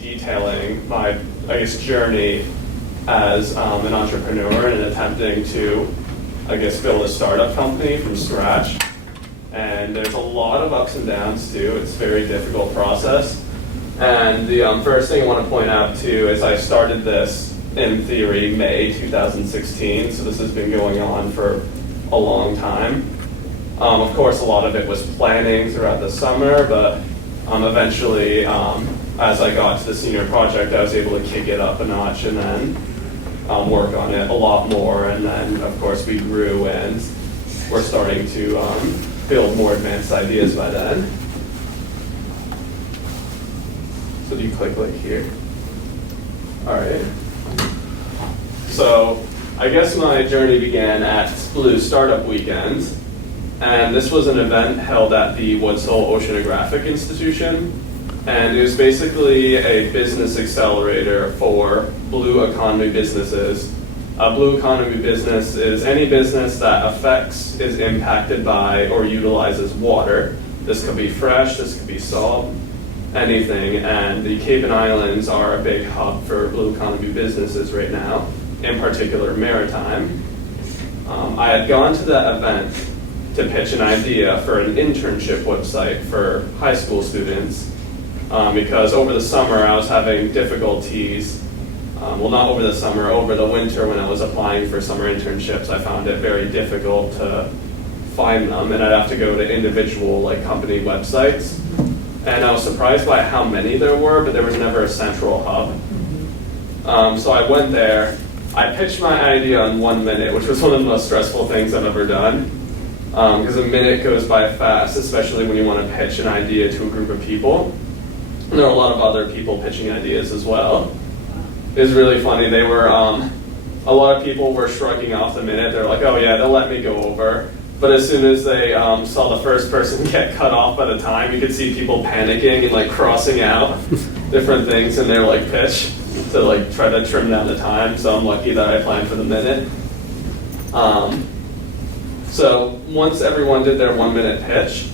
detailing my, I guess, journey as an entrepreneur and attempting to, I guess, build a startup company from scratch. And there's a lot of ups and downs too. It's a very difficult process. And the first thing I want to point out too is I started this in theory May 2016, so this has been going on for a long time. Of course, a lot of it was planning throughout the summer, but eventually, as I got to the senior project, I was able to kick it up a notch and then work on it a lot more. And then, of course, we grew and we're starting to build more advanced ideas by then. So do you click like here? All right. So I guess my journey began at Seablue Startup Weekend, and this was an event held at the Woods Hole Oceanographic Institution, and it was basically a business accelerator for blue economy businesses. A blue economy business is any business that is impacted by or utilizes water. This could be fresh, this could be salt, anything, and the Cape and Islands are a big hub for blue economy businesses right now, in particular maritime. I had gone to that event to pitch an idea for an internship website for high school students because over the summer I was having difficulties, well, not over the summer, over the winter when I was applying for summer internships, I found it very difficult to find them, and I'd have to go to individual like company websites. And I was surprised by how many there were, but there was never a central hub. So I went there. I pitched my idea in 1 minute, which was one of the most stressful things I've ever done. Because a minute goes by fast, especially when you want to pitch an idea to a group of people. And there are a lot of other people pitching ideas as well. It was really funny. They were, a lot of people were shrugging off the minute. They're like, oh yeah, they'll let me go over. But as soon as they saw the first person get cut off by the time, you could see people panicking and like crossing out different things in their like pitch to like try to trim down the time. So I'm lucky that I planned for the minute. So once everyone did their 1 minute pitch,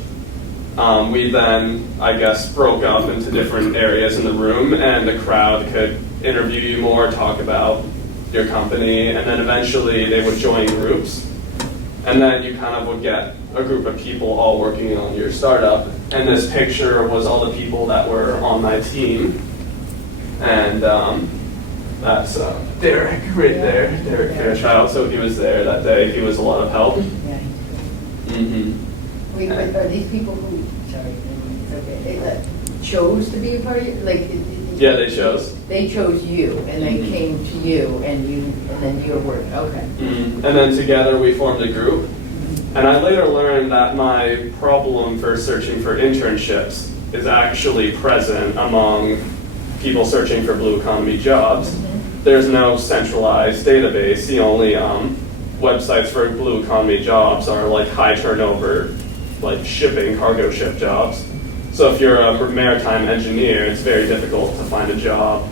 we then, I guess, broke up into different areas in the room, and the crowd could interview you more, talk about your company, and then eventually they would join groups. And then you kind of would get a group of people all working on your startup. And this picture was all the people that were on my team. And that's Derek right there, Derek Fairchild. So he was there that day. He was a lot of help. Yeah. Mm-hmm. Wait, but are these people who, sorry, it's okay, they chose to be a part of you? Like, yeah, they chose. They chose you, and they came to you, and then you were working. Okay. Mm-hmm. And then together we formed a group. And I later learned that my problem for searching for internships is actually present among people searching for blue economy jobs. Mm-hmm. There's no centralized database. The only websites for blue economy jobs are like high turnover, like shipping, cargo ship jobs. So if you're a maritime engineer, it's very difficult to find a job.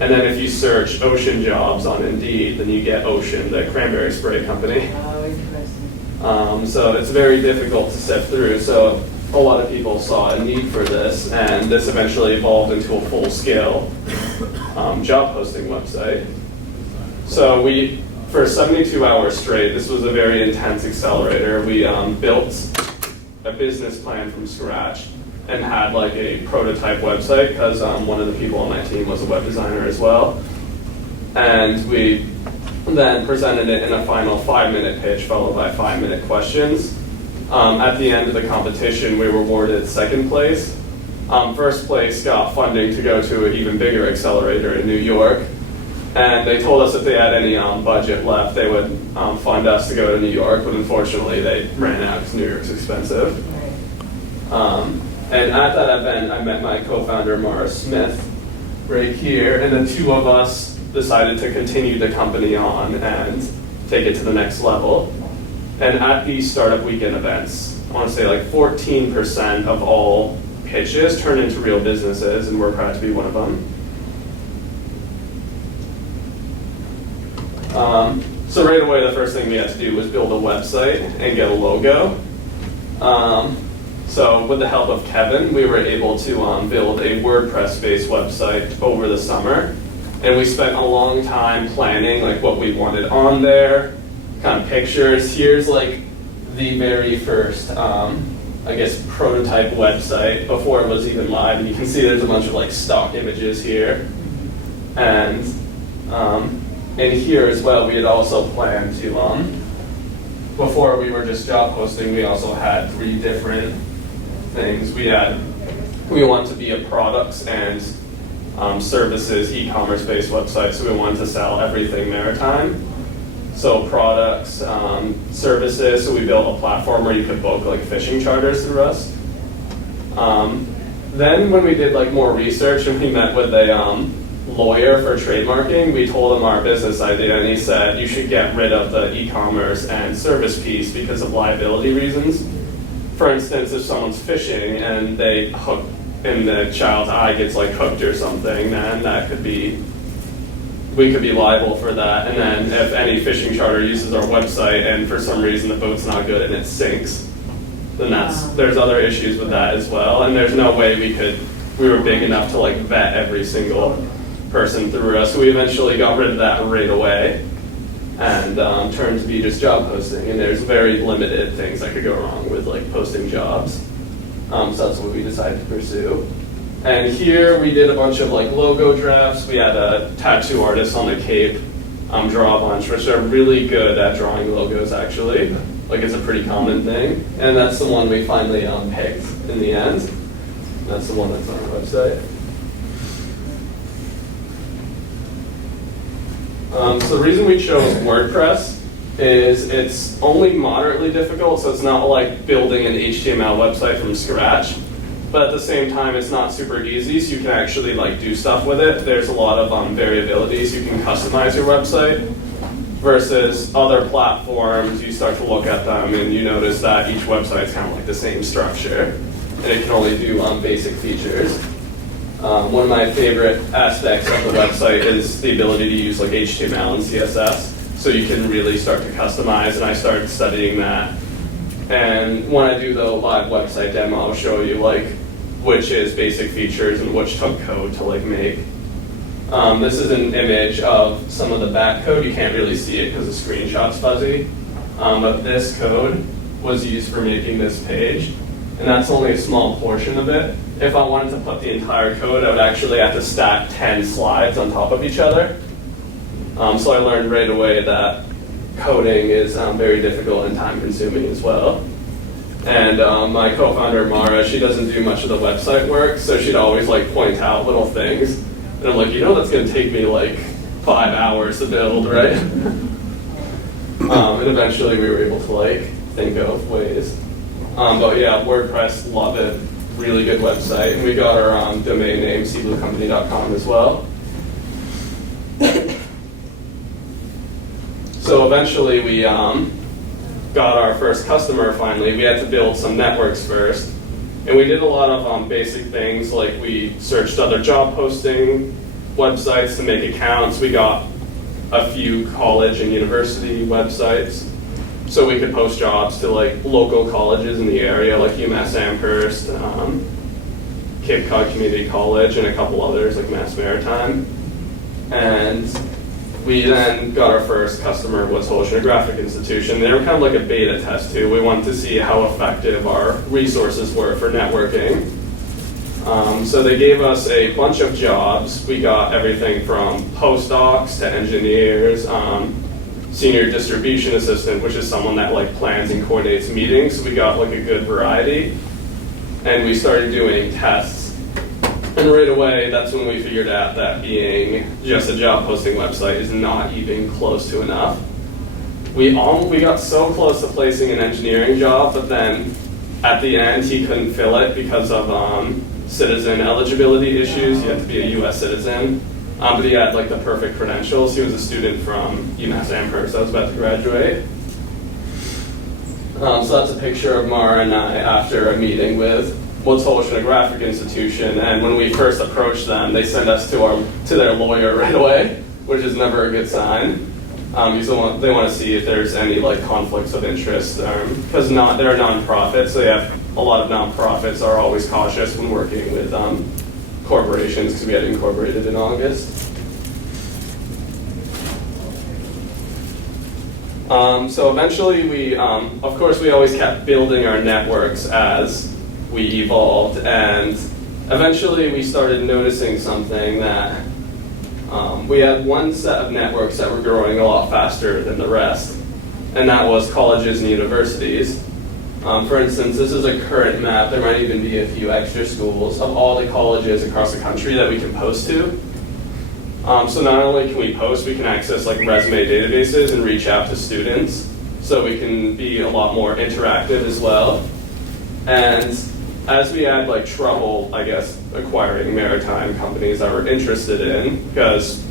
And then if you search ocean jobs on Indeed, then you get Ocean, the cranberry spray company. Oh, interesting. So it's very difficult to sift through. So a lot of people saw a need for this, and this eventually evolved into a full-scale job posting website. So for 72 hours straight, this was a very intense accelerator. We built a business plan from scratch and had like a prototype website because one of the people on my team was a web designer as well. And we then presented it in a final 5-minute pitch followed by 5-minute questions. At the end of the competition, we were awarded second place. First place got funding to go to an even bigger accelerator in New York. And they told us if they had any budget left, they would fund us to go to New York, but unfortunately they ran out because New York's expensive. And at that event, I met my co-founder, Mara Smith, right here, and the two of us decided to continue the company on and take it to the next level. And at these startup weekend events, I want to say like 14% of all pitches turn into real businesses, and we're proud to be one of them. So right away, the first thing we had to do was build a website and get a logo. So with the help of Kevin, we were able to build a WordPress-based website over the summer. And we spent a long time planning like what we wanted on there, kind of pictures. Here's like the very first, I guess, prototype website before it was even live. And you can see there's a bunch of like stock images here. And here as well, we had also planned to, before we were just job posting, we also had 3 different things. We want to be a products and services e-commerce based website, so we wanted to sell everything maritime. So products, services, so we built a platform where you could book like fishing charters through us. Then when we did like more research and we met with a lawyer for trademarking, we told him our business idea and he said you should get rid of the e-commerce and service piece because of liability reasons. For instance, if someone's fishing and they hook and the child's eye gets like hooked or something, then that could be, we could be liable for that. And then if any fishing charter uses our website and for some reason the boat's not good and it sinks, then there's other issues with that as well. And there's no way we were big enough to like vet every single person through us. So we eventually got rid of that right away and turned to be just job posting. And there's very limited things that could go wrong with like posting jobs. So that's what we decided to pursue. And here we did a bunch of like logo drafts. We had a tattoo artist on the Cape draw a bunch, which are really good at drawing logos actually. Like it's a pretty common thing. And that's the one we finally picked in the end. That's the one that's on our website. So the reason we chose WordPress is it's only moderately difficult, so it's not like building an HTML website from scratch, but at the same time it's not super easy, so you can actually like do stuff with it. There's a lot of variabilities. You can customize your website versus other platforms. You start to look at them and you notice that each website is kind of like the same structure and it can only do basic features. One of my favorite aspects of the website is the ability to use like HTML and CSS. So you can really start to customize, and I started studying that. And when I do the live website demo, I'll show you like which is basic features and which took code to like make. This is an image of some of the back code. You can't really see it because the screenshot's fuzzy. But this code was used for making this page, and that's only a small portion of it. If I wanted to put the entire code, I would actually have to stack 10 slides on top of each other. So I learned right away that coding is very difficult and time consuming as well. And my co-founder Mara, she doesn't do much of the website work, so she'd always like point out little things. And I'm like, that's gonna take me like 5 hours to build, right? And eventually we were able to like think of ways. But yeah, WordPress, love it, really good website. And we got our domain name, seabluecompany.com as well. So eventually we got our first customer finally. We had to build some networks first. And we did a lot of basic things, like we searched other job posting websites to make accounts. We got a few college and university websites, so we could post jobs to like local colleges in the area, like UMass Amherst, Cape Cod Community College, and a couple others like Mass Maritime. And we then got our first customer, was Oceanographic Institution. They were kind of like a beta test too. We wanted to see how effective our resources were for networking. So they gave us a bunch of jobs. We got everything from postdocs to engineers, senior distribution assistant, which is someone that like plans and coordinates meetings. So we got like a good variety. And we started doing tests. And right away, that's when we figured out that being just a job posting website is not even close to enough. We got so close to placing an engineering job, but then at the end, he couldn't fill it because of citizen eligibility issues. You have to be a U.S. citizen. But he had like the perfect credentials. He was a student from UMass Amherst. I was about to graduate. So that's a picture of Mara and I after a meeting with Woods Hole Oceanographic Institution, and when we first approached them, they sent us to their lawyer right away, which is never a good sign. Because they want to see if there's any like conflicts of interest, because they're a nonprofit, so they have a lot of nonprofits are always cautious when working with corporations because we had incorporated in August. So eventually we, of course, we always kept building our networks as we evolved, and eventually we started noticing something that we had one set of networks that were growing a lot faster than the rest, and that was colleges and universities. For instance, this is a current map. There might even be a few extra schools of all the colleges across the country that we can post to. So not only can we post, we can access like resume databases and reach out to students. So we can be a lot more interactive as well. And as we had like trouble, I guess, acquiring maritime companies that we're interested in, because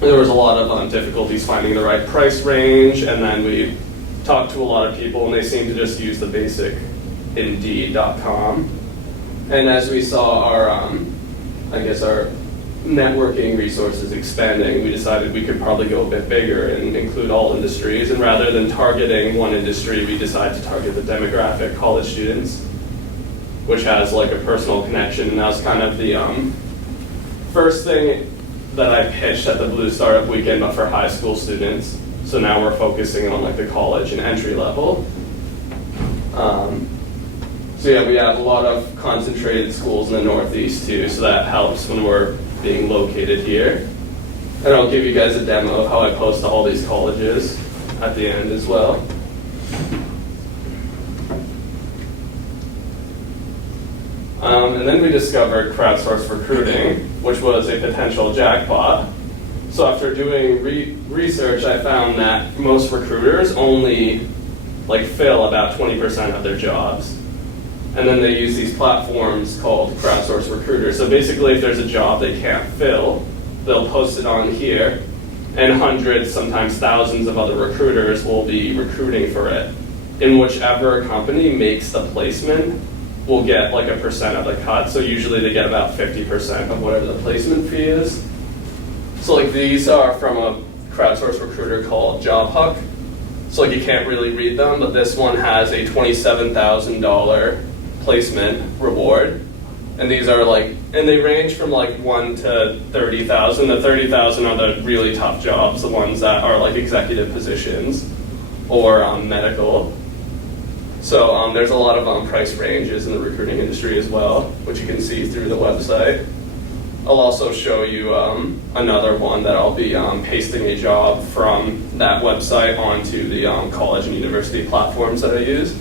there was a lot of difficulties finding the right price range, and then we talked to a lot of people and they seemed to just use the basic Indeed.com. And as we saw our, I guess our networking resources expanding, we decided we could probably go a bit bigger and include all industries. And rather than targeting one industry, we decided to target the demographic, college students, which has like a personal connection. And that was kind of the first thing that I pitched at the Blue Startup Weekend, but for high school students. So now we're focusing on like the college and entry level. So yeah, we have a lot of concentrated schools in the Northeast too, so that helps when we're being located here. And I'll give you guys a demo of how I post to all these colleges at the end as well. And then we discovered crowdsourced recruiting, which was a potential jackpot. So after doing research, I found that most recruiters only like fill about 20% of their jobs. And then they use these platforms called crowdsourced recruiters. So basically, if there's a job they can't fill, they'll post it on here, and hundreds, sometimes thousands of other recruiters will be recruiting for it. And whichever company makes the placement will get like a percent of the cut. So usually they get about 50% of whatever the placement fee is. So like these are from a crowdsourced recruiter called JobHuck. So like you can't really read them, but this one has a $27,000 placement reward. And these are like, and they range from like 1 to 30,000. The 30,000 are the really tough jobs, the ones that are like executive positions or medical. So there's a lot of price ranges in the recruiting industry as well, which you can see through the website. I'll also show you another one that I'll be pasting a job from that website onto the college and university platforms that I use.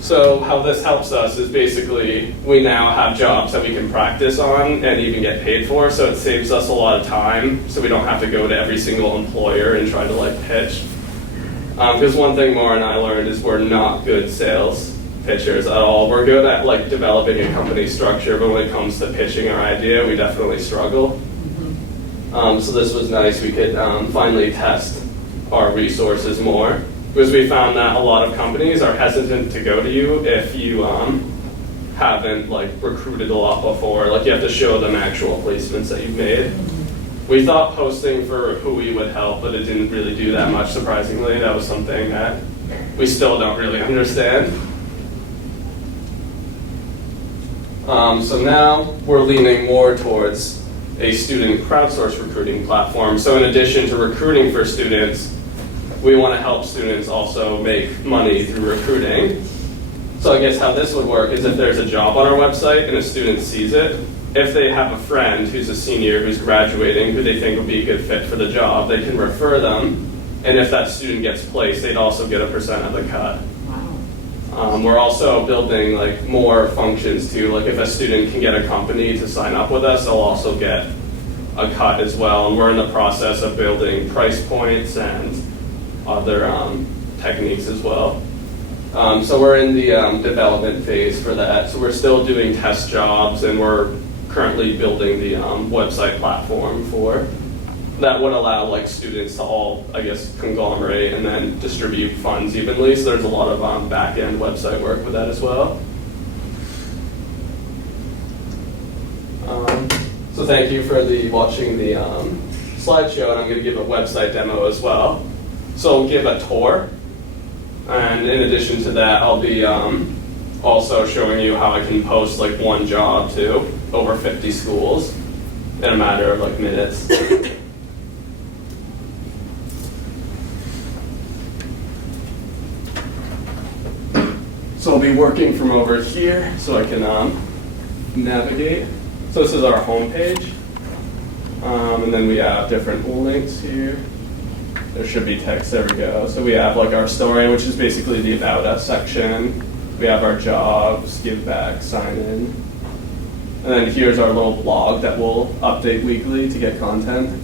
So how this helps us is basically we now have jobs that we can practice on and even get paid for, so it saves us a lot of time, so we don't have to go to every single employer and try to like pitch. Because one thing Maura and I learned is we're not good sales pitchers at all. We're good at like developing a company structure, but when it comes to pitching our idea, we definitely struggle. So this was nice. We could finally test our resources more, because we found that a lot of companies are hesitant to go to you if you haven't like recruited a lot before. Like you have to show them actual placements that you've made. We thought posting for who we would help, but it didn't really do that much, surprisingly. That was something that we still don't really understand. So now we're leaning more towards a student crowdsourced recruiting platform. So in addition to recruiting for students, we want to help students also make money through recruiting. So I guess how this would work is if there's a job on our website and a student sees it, if they have a friend who's a senior who's graduating who they think would be a good fit for the job, they can refer them. And if that student gets placed, they'd also get a percent of the cut. We're also building like more functions too. Like if a student can get a company to sign up with us, they'll also get a cut as well. And we're in the process of building price points and other techniques as well. So we're in the development phase for that. So we're still doing test jobs, and we're currently building the website platform for that would allow like students to all, I guess, conglomerate and then distribute funds evenly. So there's a lot of back-end website work with that as well. So thank you for watching the slideshow, and I'm going to give a website demo as well. So I'll give a tour. And in addition to that, I'll be also showing you how I can post like one job to over 50 schools in a matter of like minutes. So I'll be working from over here so I can navigate. So this is our home page. And then we have different links here. There should be text, there we go. So we have like our story, which is basically the About Us section. We have our jobs, give back, sign in. And then here's our little blog that we'll update weekly to get content.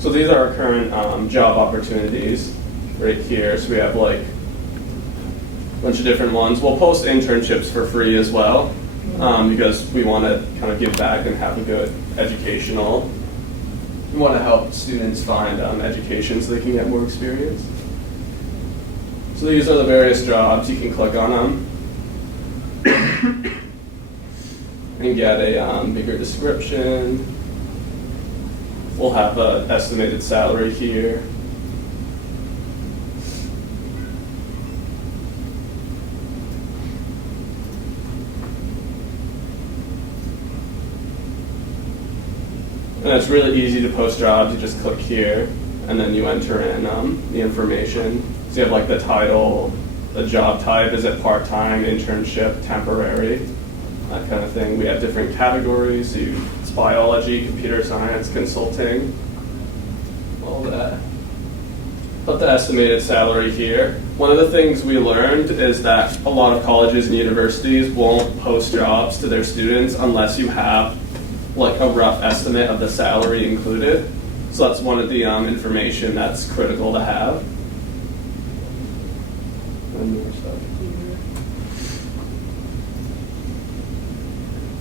So these are our current job opportunities right here. So we have like a bunch of different ones. We'll post internships for free as well because we want to kind of give back and have a good educational. We want to help students find education so they can get more experience. So these are the various jobs. You can click on them and get a bigger description. We'll have an estimated salary here. And it's really easy to post jobs. You just click here, and then you enter in the information. So you have like the title, the job type, is it part-time, internship, temporary, that kind of thing. We have different categories. So it's biology, computer science, consulting, all that. Put the estimated salary here. One of the things we learned is that a lot of colleges and universities won't post jobs to their students unless you have like a rough estimate of the salary included. So that's one of the information that's critical to have. And more stuff here.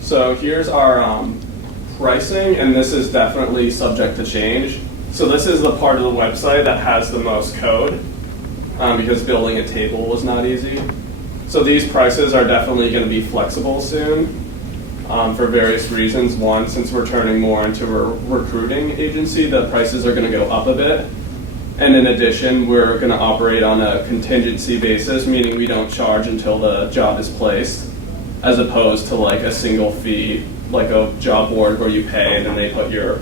So here's our pricing, and this is definitely subject to change. So this is the part of the website that has the most code because building a table was not easy. So these prices are definitely going to be flexible soon. For various reasons. One, since we're turning more into a recruiting agency, the prices are going to go up a bit. And in addition, we're going to operate on a contingency basis, meaning we don't charge until the job is placed, as opposed to like a single fee, like a job board where you pay and then they put your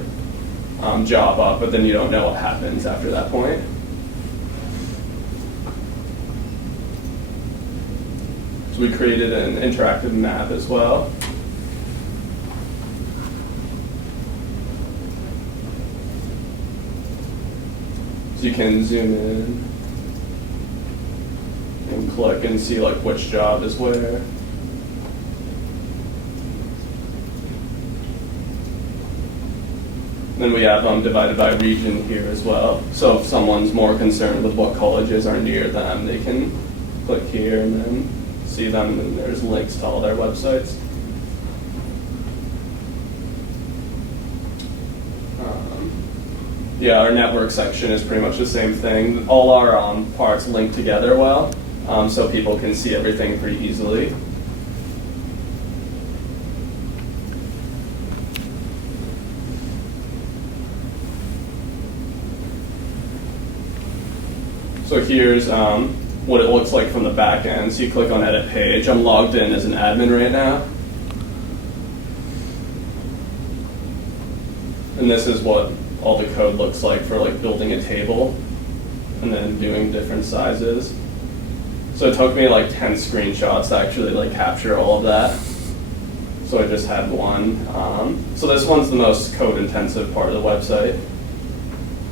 job up, but then you don't know what happens after that point. So we created an interactive map as well. So you can zoom in and click and see like which job is where. Then we have divided by region here as well. So if someone's more concerned with what colleges are near them, they can click here and then see them, and there's links to all their websites. Yeah, our network section is pretty much the same thing. All our parts link together well, so people can see everything pretty easily. So here's what it looks like from the back end. So you click on Edit Page. I'm logged in as an admin right now. And this is what all the code looks like for like building a table and then doing different sizes. So it took me like 10 screenshots to actually like capture all of that. So I just had one. So this one's the most code intensive part of the website.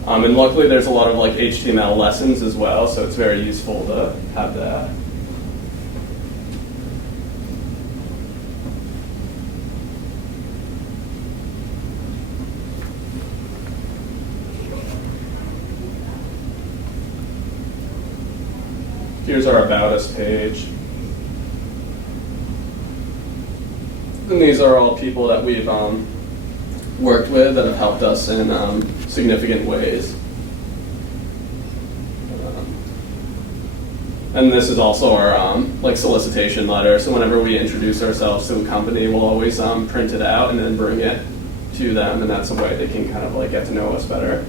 And luckily there's a lot of like HTML lessons as well, so it's very useful to have that. Here's our About Us page. And these are all people that we've worked with that have helped us in significant ways. And this is also our like solicitation letter. So whenever we introduce ourselves to a company, we'll always print it out and then bring it to them, and that's a way they can kind of like get to know us better.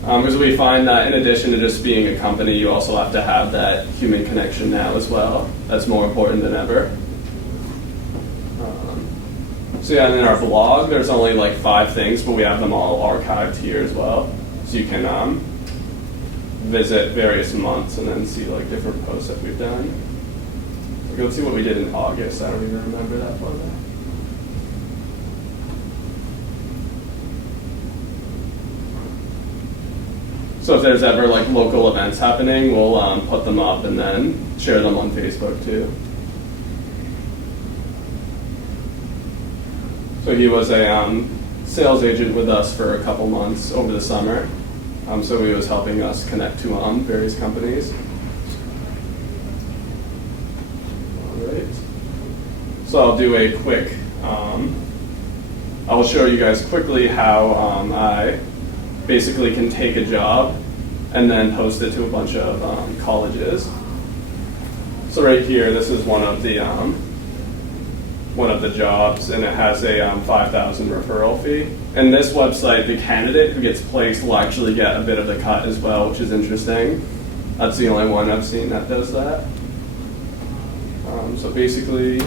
Because we find that in addition to just being a company, you also have to have that human connection now as well. That's more important than ever. So yeah, and in our blog, there's only like 5 things, but we have them all archived here as well. So you can visit various months and then see like different posts that we've done. Like, let's see what we did in August. I don't even remember that far back. So if there's ever like local events happening, we'll put them up and then share them on Facebook too. So he was a sales agent with us for a couple months over the summer. So he was helping us connect to various companies. All right. So I'll do a quick, I will show you guys quickly how I basically can take a job and then post it to a bunch of colleges. So right here, this is one of the jobs, and it has a $5,000 referral fee. And this website, the candidate who gets placed will actually get a bit of the cut as well, which is interesting. That's the only one I've seen that does that. So basically,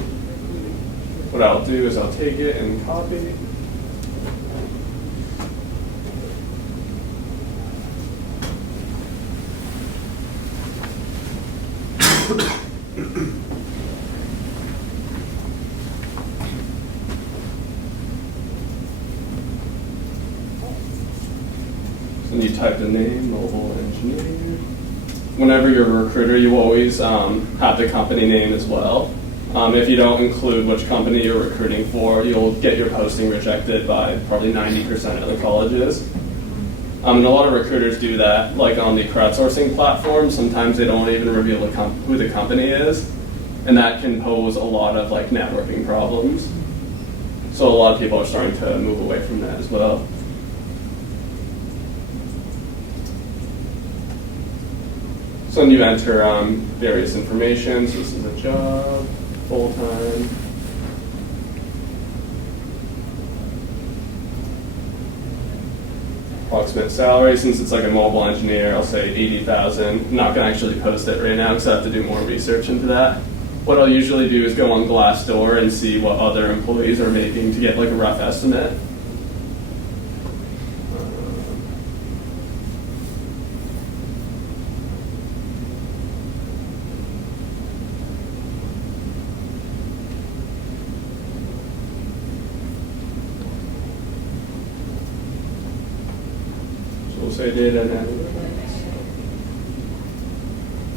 what I'll do is I'll take it and copy. And you type the name, mobile engineer. Whenever you're a recruiter, you always have the company name as well. If you don't include which company you're recruiting for, you'll get your posting rejected by probably 90% of the colleges. And a lot of recruiters do that, like on the crowdsourcing platform. Sometimes they don't even reveal who the company is, and that can pose a lot of like networking problems. So a lot of people are starting to move away from that as well. So then you enter various information. So this is a job, full-time. Approximate salary, since it's like a mobile engineer, I'll say 80,000. I'm not going to actually post it right now because I have to do more research into that. What I'll usually do is go on Glassdoor and see what other employees are making to get like a rough estimate. Say data and analytics.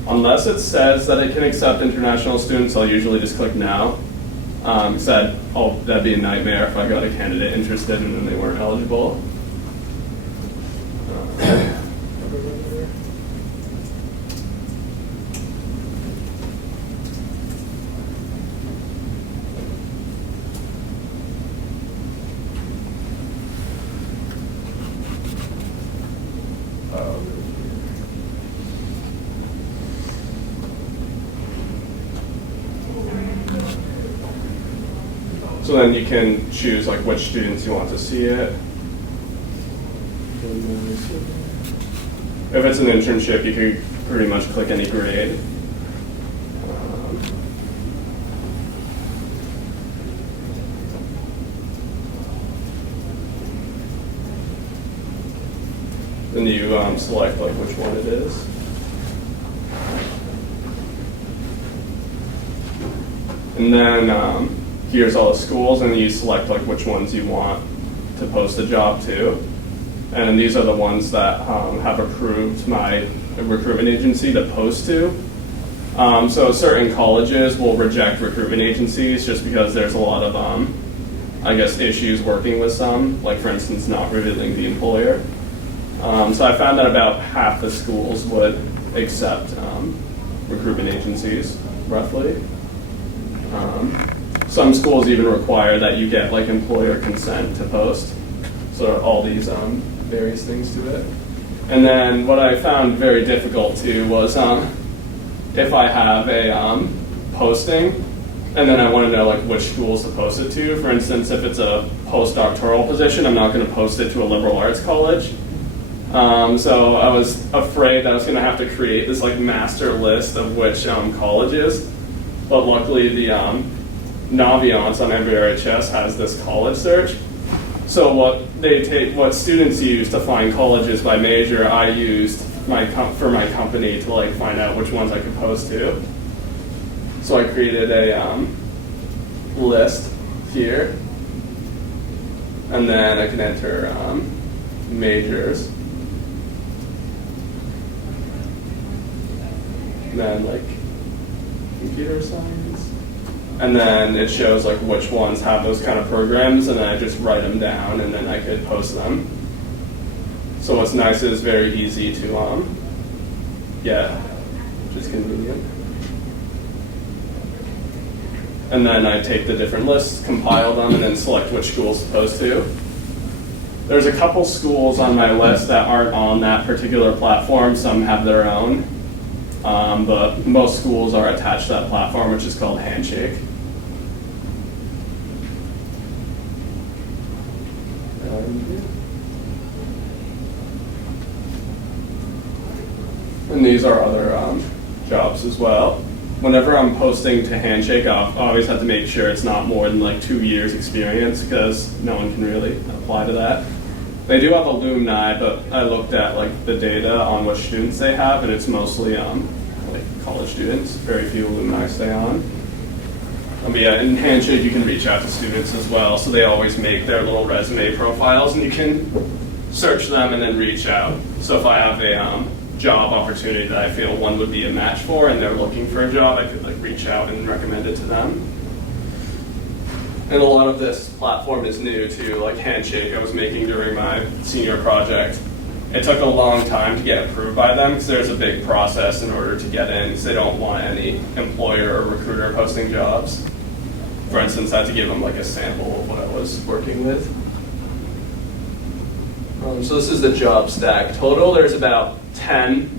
Unless it says that it can accept international students, I'll usually just click now. That'd be a nightmare if I got a candidate interested and then they weren't eligible. So then you can choose like which students you want to see it. If it's an internship, you can pretty much click any grade. Then you select like which one it is. And then here's all the schools, and you select like which ones you want to post a job to. And these are the ones that have approved my recruitment agency to post to. So certain colleges will reject recruitment agencies just because there's a lot of, issues working with some, like for instance, not revealing the employer. So I found that about half the schools would accept recruitment agencies, roughly. Some schools even require that you get like employer consent to post. So all these various things to it. And then what I found very difficult too was if I have a posting, and then I want to know like which schools to post it to. For instance, if it's a postdoctoral position, I'm not going to post it to a liberal arts college. So I was afraid that I was going to have to create this like master list of which colleges, but luckily the Naviance on MVRHS has this college search. So what students use to find colleges by major, I used for my company to like find out which ones I could post to. So I created a list here, and then I can enter majors, and then like computer science, and then it shows like which ones have those kind of programs, and then I just write them down, and then I could post them. So what's nice is very easy to get, which is convenient. And then I take the different lists, compile them, and then select which schools to post to. There's a couple schools on my list that aren't on that particular platform. Some have their own, but most schools are attached to that platform, which is called Handshake. And these are other jobs as well. Whenever I'm posting to Handshake, I always have to make sure it's not more than like 2 years experience, because no one can really apply to that. They do have alumni, but I looked at like the data on what students they have, and it's mostly like college students. Very few alumni stay on. But yeah, in Handshake you can reach out to students as well, so they always make their little resume profiles, and you can search them and then reach out. So if I have a job opportunity that I feel one would be a match for, and they're looking for a job, I could like reach out and recommend it to them. And a lot of this platform is new to like Handshake I was making during my senior project. It took a long time to get approved by them, because there's a big process in order to get in, because they don't want any employer or recruiter posting jobs. For instance, I had to give them like a sample of what I was working with. So this is the job stack. Total, there's about 10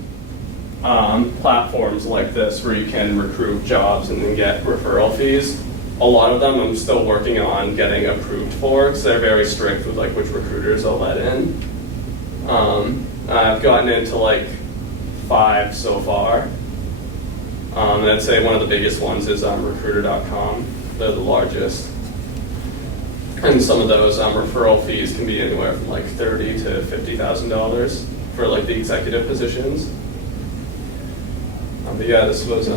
platforms like this where you can recruit jobs and then get referral fees. A lot of them I'm still working on getting approved for, because they're very strict with like which recruiters I'll let in. I've gotten into like 5 so far. And I'd say one of the biggest ones is recruiter.com. They're the largest. And some of those referral fees can be anywhere from like $30,000 to $50,000 for like the executive positions. But yeah, this was.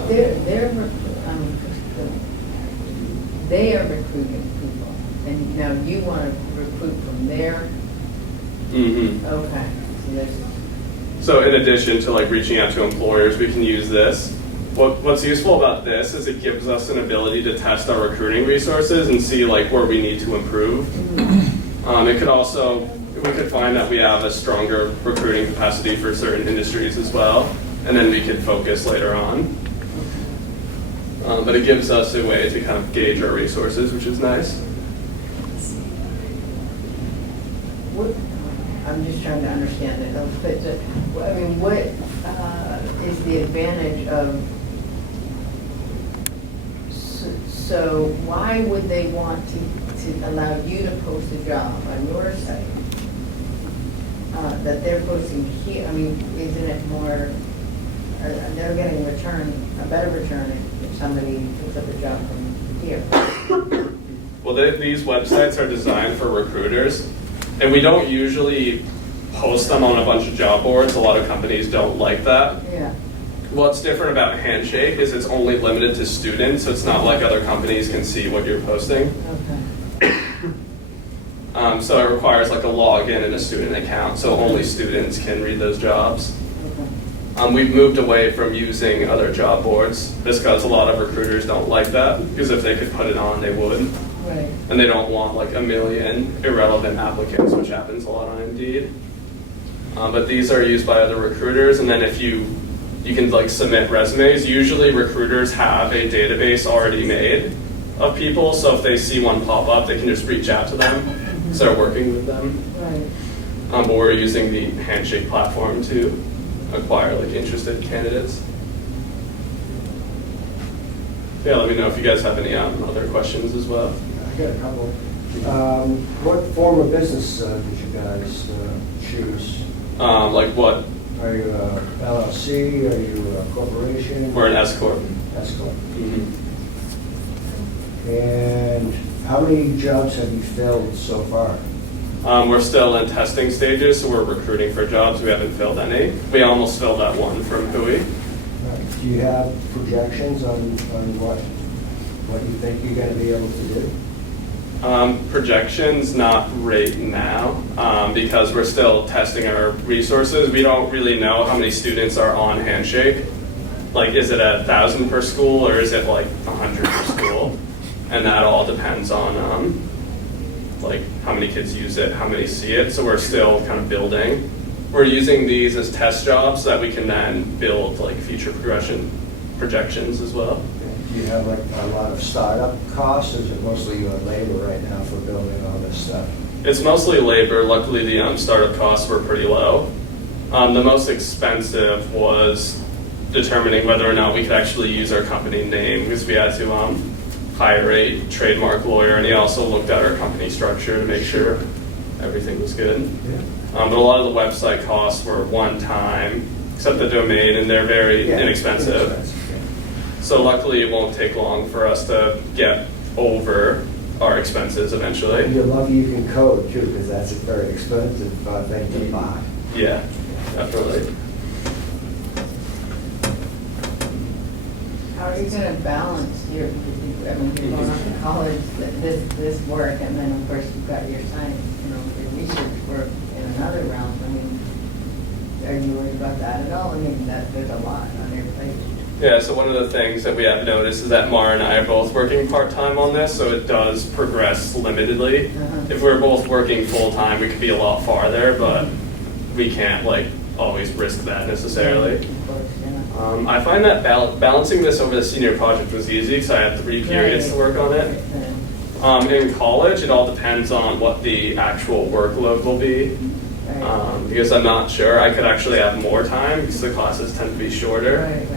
They are recruiting people, and now you want to recruit from there. Mm-hmm. Okay. So in addition to like reaching out to employers, we can use this. What's useful about this is it gives us an ability to test our recruiting resources and see like where we need to improve. It could also, we could find that we have a stronger recruiting capacity for certain industries as well, and then we could focus later on. But it gives us a way to kind of gauge our resources, which is nice. I'm just trying to understand it. I mean, what is the advantage of? So why would they want to allow you to post a job on your site that they're posting here? I mean, isn't it more? They're getting a better return if somebody picks up a job from here. Well, these websites are designed for recruiters, and we don't usually post them on a bunch of job boards. A lot of companies don't like that. Yeah. What's different about Handshake is it's only limited to students, so it's not like other companies can see what you're posting. Okay. So it requires like a login and a student account, so only students can read those jobs. We've moved away from using other job boards just because a lot of recruiters don't like that, because if they could put it on, they would. Right. And they don't want like a million irrelevant applicants, which happens a lot on Indeed. But these are used by other recruiters, and then if you can like submit resumes. Usually recruiters have a database already made of people, so if they see one pop up, they can just reach out to them, start working with them. Right. But we're using the Handshake platform to acquire like interested candidates. Yeah, let me know if you guys have any other questions as well. I got a couple. What form of business did you guys choose? Like what? Are you a LLC? Are you a corporation? We're an S Corp. S Corp. Mm-hmm. And how many jobs have you filled so far? We're still in testing stages, so we're recruiting for jobs. We haven't filled any. We almost filled that one from Hui. Do you have projections on what you think you're going to be able to do? Projections, not right now, because we're still testing our resources. We don't really know how many students are on Handshake. Like, is it 1,000 per school, or is it like 100 per school? And that all depends on like how many kids use it, how many see it. So we're still kind of building. We're using these as test jobs so that we can then build like future progression projections as well. Do you have like a lot of startup costs, or is it mostly labor right now for building all this stuff? It's mostly labor. Luckily, the startup costs were pretty low. The most expensive was determining whether or not we could actually use our company name, because we had to hire a trademark lawyer, and he also looked at our company structure to make sure everything was good. Yeah. But a lot of the website costs were one time, except the domain, and they're very inexpensive. So luckily it won't take long for us to get over our expenses eventually. You're lucky you can code too, because that's a very expensive thing to buy. Yeah, definitely. How are you gonna balance your, I mean, you're going off to college, this work, and then of course you've got your science, your research work in another realm. I mean, are you worried about that at all? I mean, there's a lot on your plate. Yeah, so one of the things that we have noticed is that Mara and I are both working part-time on this, so it does progress limitedly. If we're both working full-time, we could be a lot farther, but we can't like always risk that necessarily. Of course, yeah. I find that balancing this over the senior project was easy because I had 3 periods to work on it. In college, it all depends on what the actual workload will be. Because I'm not sure. I could actually have more time because the classes tend to be shorter.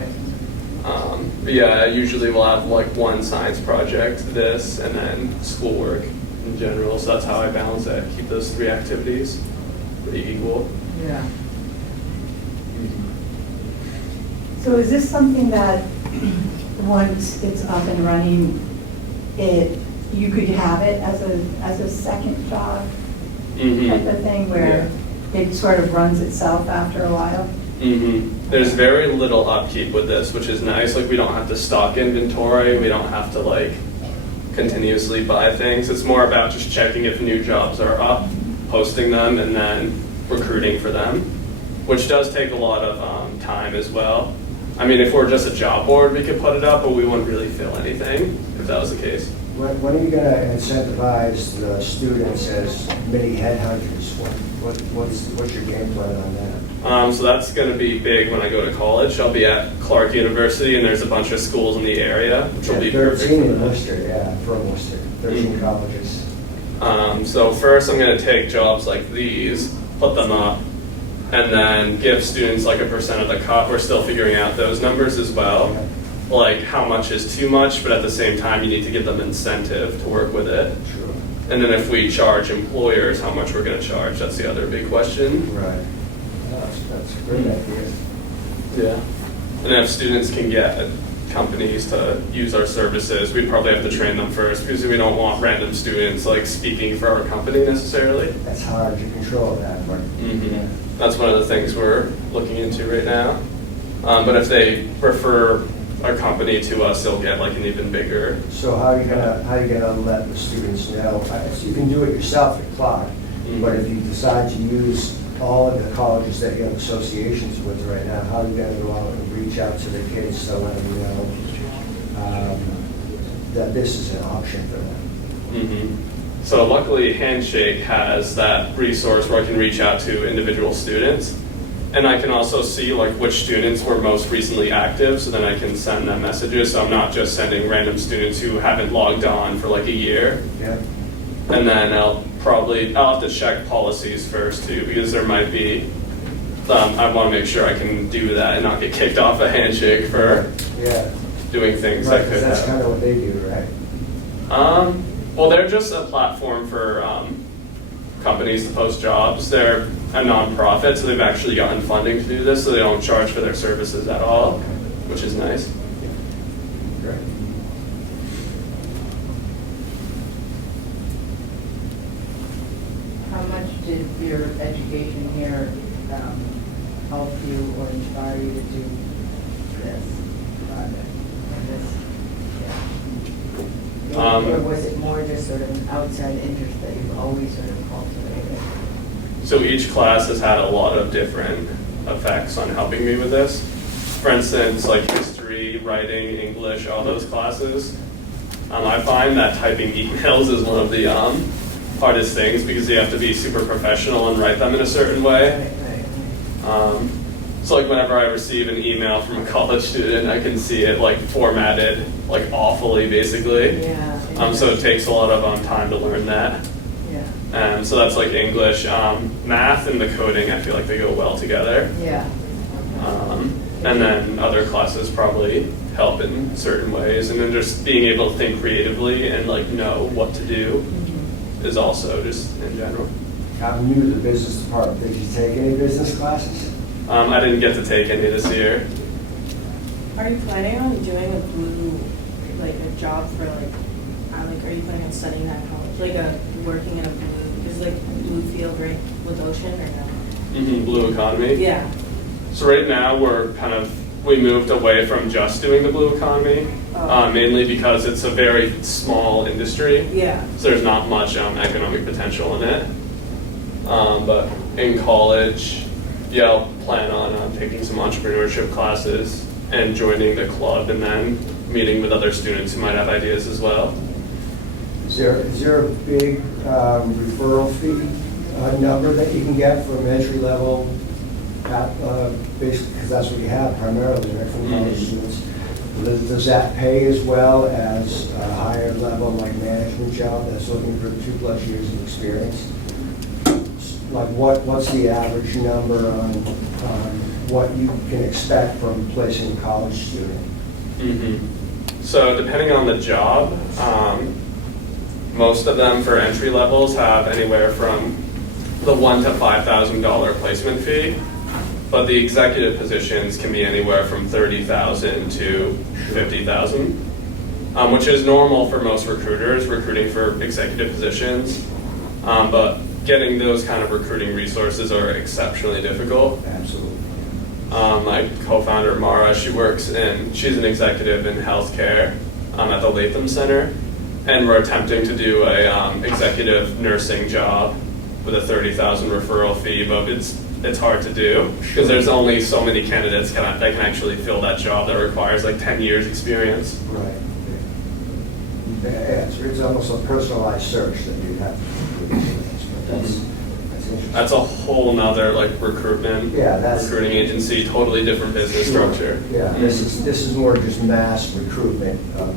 But yeah, usually we'll have like one science project, this, and then schoolwork in general. So that's how I balance it. Keep those 3 activities pretty equal. Yeah. So is this something that once it's up and running, you could have it as a second job type of thing where it sort of runs itself after a while? There's very little upkeep with this, which is nice. Like we don't have to stock inventory. We don't have to like continuously buy things. It's more about just checking if new jobs are up, posting them, and then recruiting for them, which does take a lot of time as well. I mean, if we're just a job board, we could put it up, but we wouldn't really fill anything if that was the case. When are you going to incentivize the students as mini headhunters? What's your game plan on that? So that's going to be big when I go to college. I'll be at Clark University, and there's a bunch of schools in the area, which will be perfect. 13 in Worcester, from Worcester. 13 colleges. So first I'm going to take jobs like these, put them up, and then give students like a % of the cut. We're still figuring out those numbers as well. Like how much is too much, but at the same time you need to give them incentive to work with it. Sure. And then if we charge employers how much we're going to charge, that's the other big question. Right. That's a great idea. Yeah. And if students can get companies to use our services, we'd probably have to train them first because we don't want random students like speaking for our company necessarily. That's hard to control that part. That's one of the things we're looking into right now. But if they refer our company to us, they'll get like an even bigger. So how are you gonna let the students know? You can do it yourself at Clark, but if you decide to use all of the colleges that you have associations with right now, how are you gonna go out and reach out to the kids to let them know that this is an option for them? So luckily Handshake has that resource where I can reach out to individual students. And I can also see like which students were most recently active, so then I can send them messages. So I'm not just sending random students who haven't logged on for like a year. Yeah. And then I'll have to check policies first too, because there might be, I want to make sure I can do that and not get kicked off a Handshake for doing things Right, that 'cause could that's have. kind of what they do, right? Well, they're just a platform for companies to post jobs. They're a nonprofit, so they've actually gotten funding to do this, so they don't charge for their services at all, which is nice. Great. How much did your education here help you or inspire you to do this project? Or was it more just sort of an outside interest that you've always sort of cultivated? So each class has had a lot of different effects on helping me with this. For instance, like history, writing, English, all those classes. I find that typing emails is one of the hardest things because you have to be super professional and write them in a certain way. Right. So like whenever I receive an email from a college student, I can see it like formatted like awfully basically. Yeah. So it takes a lot of time to learn that. Yeah. So that's like English. Math and the coding, I feel like they go well together. Yeah. And then other classes probably help in certain ways. And then just being able to think creatively and like know what to do is also just in general. I'm new to the business department. Did you take any business classes? I didn't get to take any this year. Are you planning on doing a blue, like a job for like are you planning on studying that in college? Like working in a blue, is like a blue field right with ocean or no? Blue economy. Yeah. So right now we moved away from just doing the blue economy, mainly because it's a very small industry. Yeah. So there's not much economic potential in it. But in college, yeah, I'll plan on taking some entrepreneurship classes and joining the club and then meeting with other students who might have ideas as well. Is there a big referral fee number that you can get from entry level, basically, because that's what you have primarily, right, from college students? Does that pay as well as a higher level like management job that's looking for 2+ years of experience? Like what's the average number on what you can expect from placing a college student? So depending on the job, most of them for entry levels have anywhere from the $1,000 to $5,000 placement fee, but the executive positions can be anywhere from $30,000 to $50,000, which is normal for most recruiters recruiting for executive positions. But getting those kind of recruiting resources are exceptionally difficult. Absolutely. My co-founder Mara, she's an executive in healthcare at the Latham Center, and we're attempting to do a executive nursing job with a $30,000 referral fee, but it's hard to do because there's only so many candidates that can actually fill that job that requires like 10 years experience. Right. Yeah, it's almost a personalized search that you have to do. That's interesting. That's a whole nother like recruitment, recruiting agency, totally different business structure. Yeah, this is more just mass recruitment of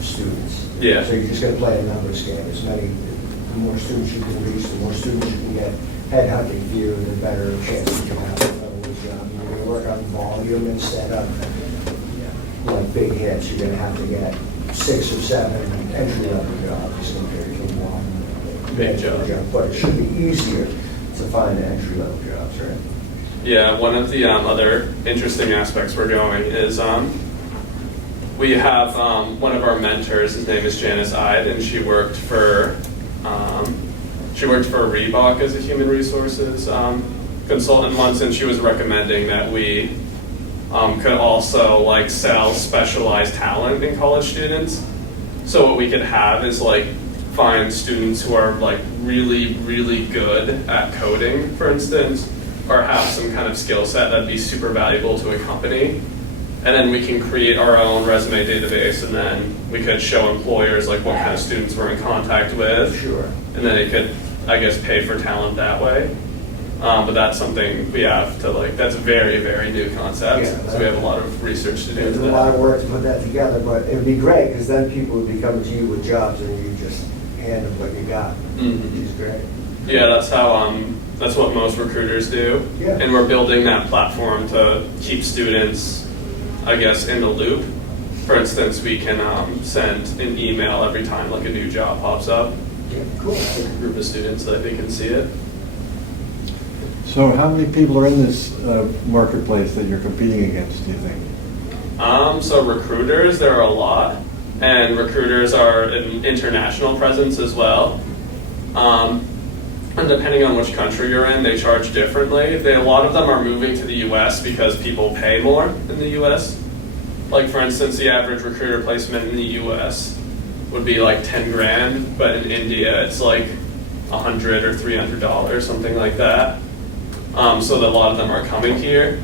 students. Yeah. So you're just going to play a numbers game. The more students you can reach, the more students you can get headhunting for you, the better chance you have of filling the job. You're going to work on volume instead of like big hits. You're going to have to get 6 or 7 entry-level jobs compared to one Big job. But it should be easier to find entry-level jobs, right? Yeah, one of the other interesting aspects we're going is we have one of our mentors. His name is Janice Ide, and she worked for Reebok as a human resources consultant once, and she was recommending that we could also like sell specialized talent in college students. So what we could have is like find students who are like really, really good at coding, for instance, or have some kind of skill set that'd be super valuable to a company. And then we can create our own resume database, and then we could show employers like what kind of students we're in contact with. Sure. And then it could, I guess, pay for talent that way. But that's something we have to that's a very, very new concept. Yeah, so we have a lot of research to do. There's into a lot of that. work to put that together, but it would be great because then people would be coming to you with jobs and you just hand them what you got, which is great. Yeah, that's how. That's what most recruiters do. Yeah. And we're building that platform to keep students, I guess, in the loop. For instance, we can send an email every time like a new job pops up. Yeah, cool. Like a group of students so that they can see it. So how many people are in this marketplace that you're competing against, do you think? So recruiters, there are a lot, and recruiters are an international presence as well. And depending on which country you're in, they charge differently. A lot of them are moving to the US because people pay more in the US. Like for instance, the average recruiter placement in the US would be like 10 grand, but in India it's like $100 or $300, something like that. So that a lot of them are coming here.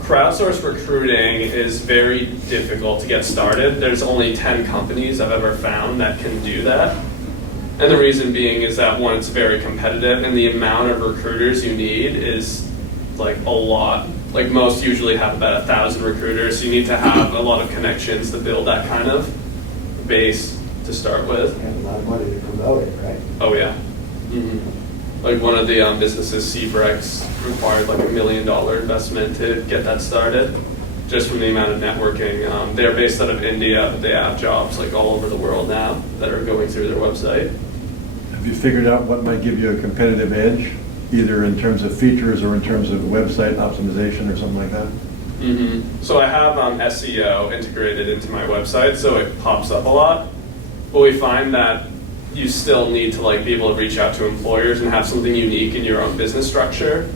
Crowdsourced recruiting is very difficult to get started. There's only 10 companies I've ever found that can do that. And the reason being is that one, it's very competitive, and the amount of recruiters you need is like a lot. Like most usually have about 1,000 recruiters. So you need to have a lot of connections to build that kind of base to start with. And a lot of money to promote it, right? Oh yeah. Like one of the businesses, Seablue, required like $1 million investment to get that started, just from the amount of networking. They're based out of India, but they have jobs like all over the world now that are going through their website. Have you figured out what might give you a competitive edge, either in terms of features or in terms of website optimization or something like that? So I have SEO integrated into my website, so it pops up a lot. But we find that you still need to like be able to reach out to employers and have something unique in your own business structure.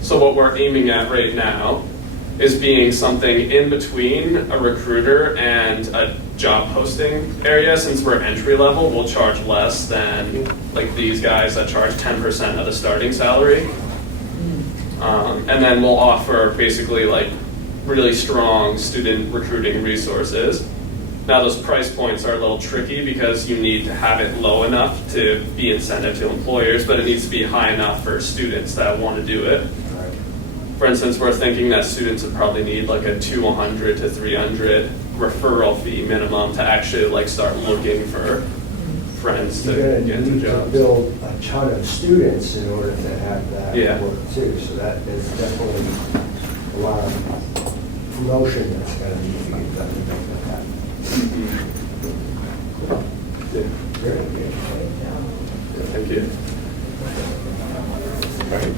So what we're aiming at right now is being something in between a recruiter and a job posting area. Since we're entry level, we'll charge less than like these guys that charge 10% of the starting salary. And then we'll offer basically like really strong student recruiting resources. Now those price points are a little tricky because you need to have it low enough to be incentive to employers, but it needs to be high enough for students that want to do it. For instance, we're thinking that students would probably need like a $200 to $300 referral fee minimum to actually like start looking for friends to You're get going to into need to jobs. build a ton of students in order to have that Yeah. work too. So that is definitely a lot of promotion that's going to need to get done to make that happen. Yeah. Very good. Thank you. Right.